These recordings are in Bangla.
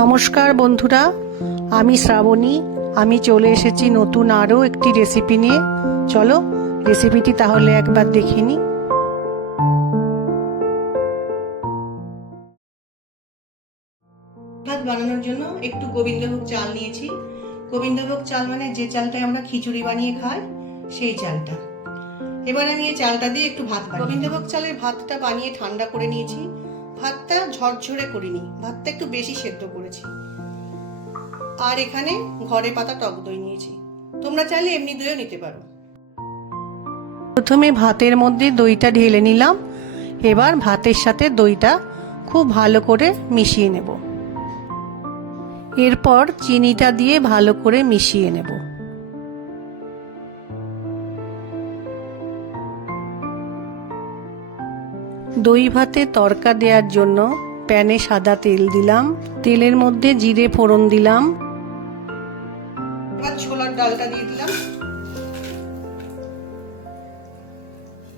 নমস্কার বন্ধুরা, আমি শ্রাবণী, আমি চলে এসেছি নতুন আরও একটি রেসিপি নিয়ে। চলো রেসিপিটি তাহলে একবার দেখে নিই। ভাত বানানোর জন্য একটু গোবিন্দভোগ চাল নিয়েছি। গোবিন্দভোগ চাল মানে যে চালটায় আমরা খিচুড়ি বানিয়ে খাই, সেই চালটা। এবার আমি চালটা দিয়ে একটু ভাত গোবিন্দভোগ চালের ভাতটা বানিয়ে ঠান্ডা করে নিয়েছি। ভাতটা ঝরঝরে করিনি, ভাতটা একটু বেশি সেদ্ধ করেছি। আর এখানে ঘরে পাতা টক দই নিয়েছি। তোমরা চাইলে এমনি দইও নিতে পারো। প্রথমে ভাতের মধ্যে দইটা ঢেলে নিলাম। এবার ভাতের সাথে দইটা খুব ভালো করে মিশিয়ে নেব। এরপর চিনিটা দিয়ে ভালো করে মিশিয়ে নেব। দই ভাতে তরকা দেওয়ার জন্য প্যানে সাদা তেল দিলাম। তেলের মধ্যে জিরে ফোড়ন দিলাম। ছোলার ডালটা দিয়ে দিলাম।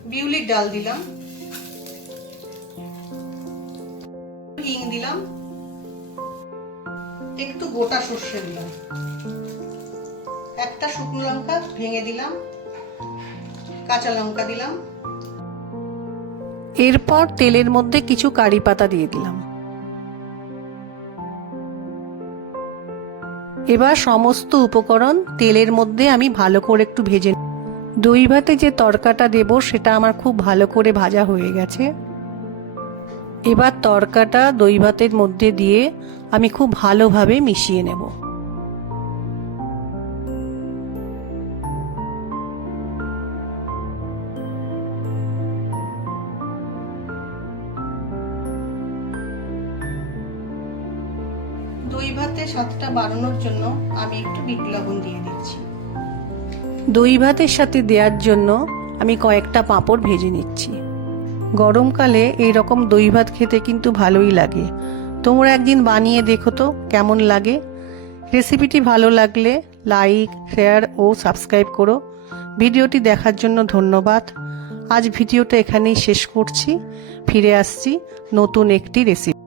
বিউলির ডাল দিলাম। হিং দিলাম। একটু গোটা সর্ষে দিলাম। একটা শুকনো লঙ্কা ভেঙে দিলাম। কাঁচা লঙ্কা দিলাম। এরপর তেলের মধ্যে কিছু কারি পাতা দিয়ে দিলাম। এবার সমস্ত উপকরণ তেলের মধ্যে আমি ভালো করে একটু ভেজে। দই ভাতে যে তরকাটা দেব সেটা আমার খুব ভালো করে ভাজা হয়ে গেছে। এবার তরকাটা দই ভাতের মধ্যে দিয়ে আমি খুব ভালোভাবে মিশিয়ে নেব। দই ভাতে স্বাদটা বাড়ানোর জন্য আমি একটু বিট লবণ দিয়ে দিচ্ছি। দই ভাতের সাথে দেওয়ার জন্য আমি কয়েকটা পাঁপড় ভেজে নিচ্ছি। গরমকালে এই রকম দই ভাত খেতে কিন্তু ভালোই লাগে। তোমরা একদিন বানিয়ে দেখো তো কেমন লাগে। রেসিপিটি ভালো লাগলে লাইক, শেয়ার ও সাবস্ক্রাইব করো। ভিডিওটি দেখার জন্য ধন্যবাদ। আজ ভিডিওটা এখানেই শেষ করছি। ফিরে আসছি নতুন একটি রেসিপি